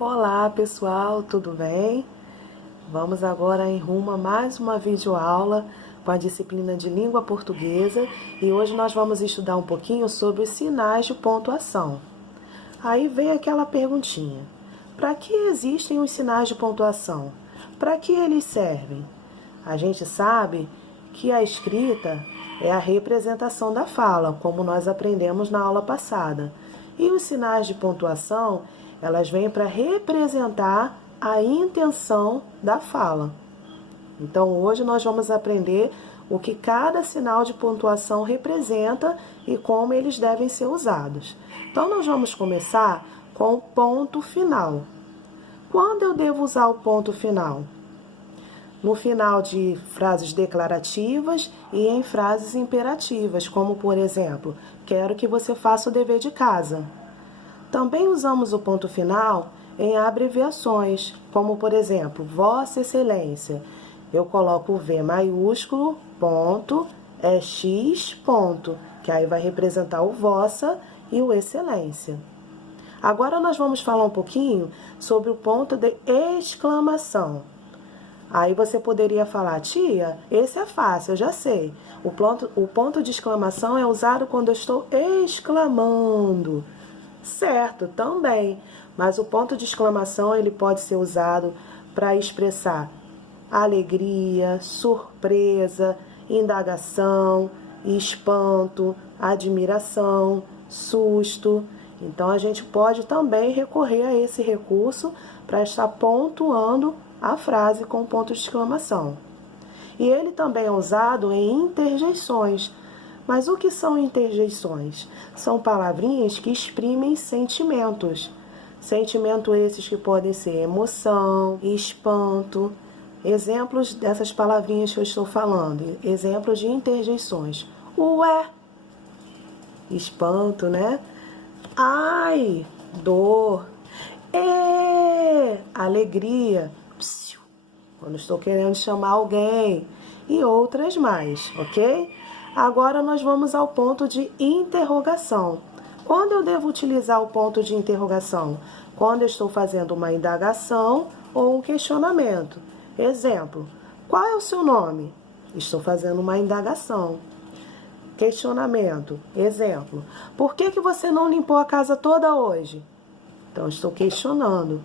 Olá pessoal, tudo bem? Vamos agora em rumo a mais uma videoaula com a disciplina de língua portuguesa e hoje nós vamos estudar um pouquinho sobre os sinais de pontuação. Aí vem aquela perguntinha: para que existem os sinais de pontuação? Para que eles servem? A gente sabe que a escrita é a representação da fala, como nós aprendemos na aula passada. E os sinais de pontuação, elas vêm para representar a intenção da fala. Então, hoje nós vamos aprender o que cada sinal de pontuação representa e como eles devem ser usados. Então, nós vamos começar com o ponto final. Quando eu devo usar o ponto final? No final de frases declarativas e em frases imperativas, como por exemplo, quero que você faça o dever de casa. Também usamos o ponto final em abreviações, como por exemplo, Vossa Excelência. Eu coloco o V maiúsculo, ponto, é X, ponto, que aí vai representar o Vossa e o Excelência. Agora nós vamos falar um pouquinho sobre o ponto de exclamação. Aí você poderia falar, tia, esse é fácil, eu já sei. O ponto de exclamação é usado quando eu estou exclamando. Certo, também. Mas o ponto de exclamação ele pode ser usado para expressar alegria, surpresa, indagação, espanto, admiração, susto. Então a gente pode também recorrer a esse recurso para estar pontuando a frase com ponto de exclamação. E ele também é usado em interjeições. Mas o que são interjeições? São palavrinhas que exprimem sentimentos. Sentimentos esses que podem ser emoção, espanto. Exemplos dessas palavrinhas que eu estou falando. Exemplos de interjeições. Ué, espanto, né? Ai, dor. Alegria. Psiu, quando estou querendo chamar alguém. E outras mais, ok? Agora nós vamos ao ponto de interrogação. Quando eu devo utilizar o ponto de interrogação? Quando eu estou fazendo uma indagação ou um questionamento. Exemplo, qual é o seu nome? Estou fazendo uma indagação. Questionamento. Exemplo, por que você não limpou a casa toda hoje? Então, estou questionando.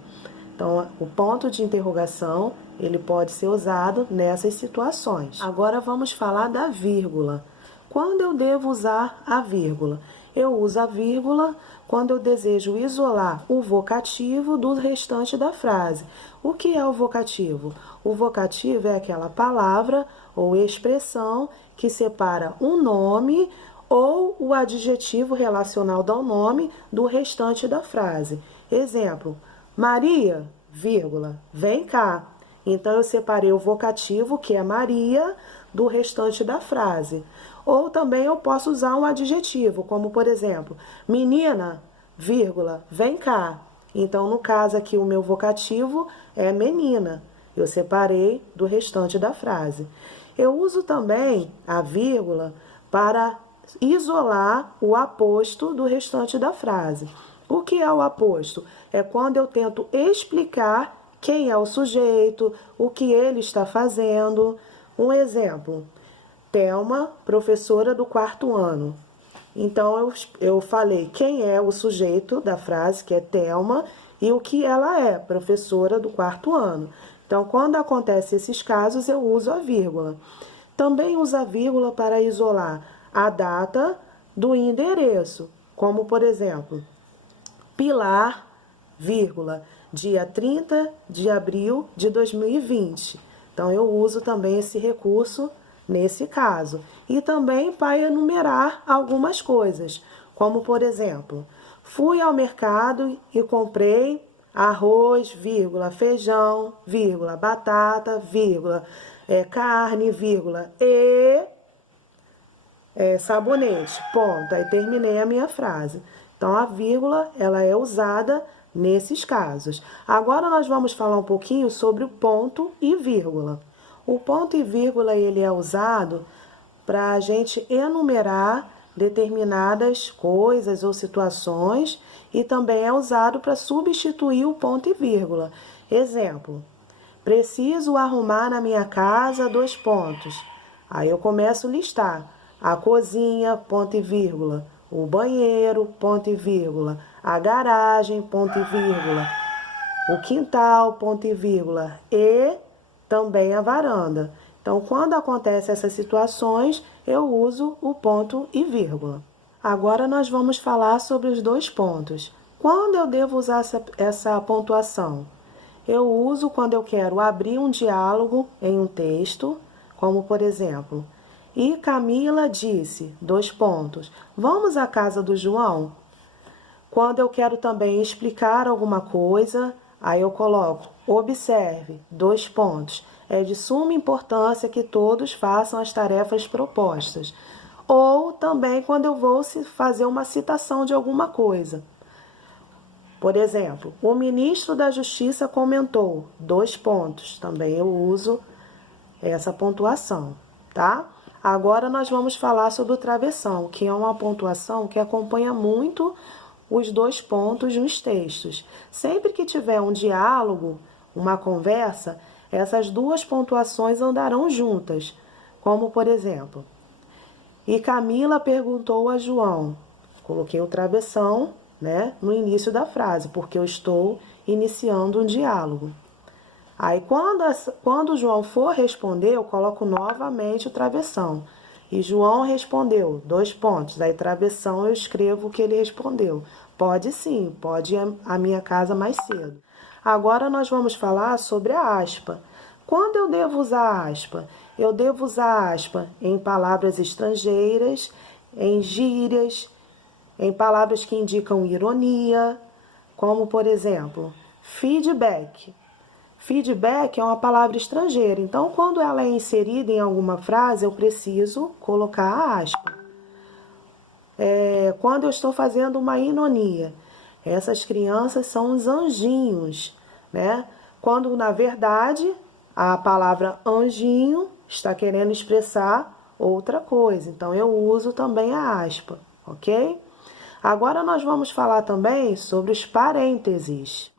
Então, o ponto de interrogação, ele pode ser usado nessas situações. Agora vamos falar da vírgula. Quando eu devo usar a vírgula? Eu uso a vírgula quando eu desejo isolar o vocativo do restante da frase. O que é o vocativo? O vocativo é aquela palavra ou expressão que separa um nome ou o adjetivo relacional ao nome do restante da frase. Exemplo, Maria, vírgula, vem cá. Então, eu separei o vocativo, que é Maria, do restante da frase. Ou também eu posso usar um adjetivo, como por exemplo, menina, vírgula, vem cá. Então, no caso aqui, o meu vocativo é menina. Eu separei do restante da frase. Eu uso também a vírgula para isolar o aposto do restante da frase. O que é o aposto? É quando eu tento explicar quem é o sujeito, o que ele está fazendo. Um exemplo, Thelma, professora do 4º ano. Então, eu falei quem é o sujeito da frase, que é Thelma, e o que ela é, professora do 4º ano. Então, quando acontecem esses casos, eu uso a vírgula. Também uso a vírgula para isolar a data do endereço, como, por exemplo, Pilar, vírgula, dia 30 de abril de 2020. Então, eu uso também esse recurso nesse caso. E também para enumerar algumas coisas, como, por exemplo, fui ao mercado e comprei arroz, vírgula, feijão, vírgula, batata, vírgula, carne, vírgula, e sabonete, ponto. Aí terminei a minha frase. Então, a vírgula, ela é usada nesses casos. Agora, nós vamos falar um pouquinho sobre o ponto e vírgula. O ponto e vírgula, ele é usado para a gente enumerar determinadas coisas ou situações e também é usado para substituir o ponto e vírgula. Exemplo: preciso arrumar na minha casa 2 pontos. Aí eu começo a listar a cozinha, ponto e vírgula, o banheiro, ponto e vírgula, a garagem, ponto e vírgula, o quintal, ponto e vírgula, e também a varanda. Então, quando acontecem essas situações, eu uso o ponto e vírgula. Agora nós vamos falar sobre os 2 pontos. Quando eu devo usar essa pontuação? Eu uso quando eu quero abrir um diálogo em um texto, como por exemplo, e Camila disse, 2 pontos, vamos à casa do João? Quando eu quero também explicar alguma coisa, aí eu coloco, observe, 2 pontos. É de suma importância que todos façam as tarefas propostas. Ou também quando eu vou fazer uma citação de alguma coisa. Por exemplo, o ministro da Justiça comentou, 2 pontos. Também eu uso essa pontuação, tá? Agora nós vamos falar sobre o travessão, que é uma pontuação que acompanha muito os 2 pontos nos textos. Sempre que tiver um diálogo, uma conversa, essas 2 pontuações andarão juntas. Como, por exemplo, e Camila perguntou a João. Coloquei o travessão, né, no início da frase, porque eu estou iniciando um diálogo. Aí, quando o João for responder, eu coloco novamente o travessão. E João respondeu, 2 pontos. Aí, travessão, eu escrevo o que ele respondeu. Pode sim, pode ir à minha casa mais cedo. Agora, nós vamos falar sobre a aspa. Quando eu devo usar a aspa? Eu devo usar a aspa em palavras estrangeiras, em gírias, em palavras que indicam ironia, como, por exemplo, feedback. Feedback é uma palavra estrangeira, então quando ela é inserida em alguma frase, eu preciso colocar a aspa. Quando eu estou fazendo uma inonia, essas crianças são os anjinhos, né? Quando, na verdade, a palavra anjinho está querendo expressar outra coisa, então eu uso também a aspa, ok? Agora nós vamos falar também sobre os parênteses.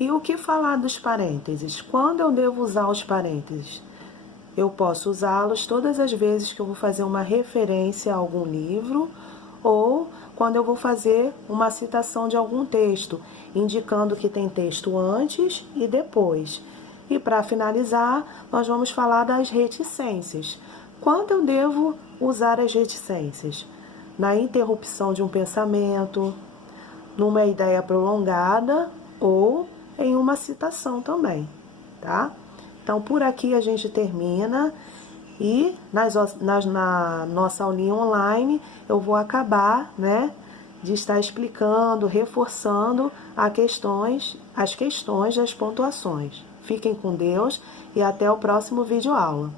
E o que falar dos parênteses? Quando eu devo usar os parênteses? Eu posso usá-los todas as vezes que eu vou fazer uma referência a algum livro ou quando eu vou fazer uma citação de algum texto, indicando que tem texto antes e depois. E para finalizar, nós vamos falar das reticências. Quando eu devo usar as reticências? Na interrupção de um pensamento, numa ideia prolongada ou em uma citação também, tá? Então, por aqui a gente termina e na nossa aulinha online eu vou acabar, né, de estar explicando, reforçando as questões das pontuações. Fiquem com Deus e até o próximo vídeo aula.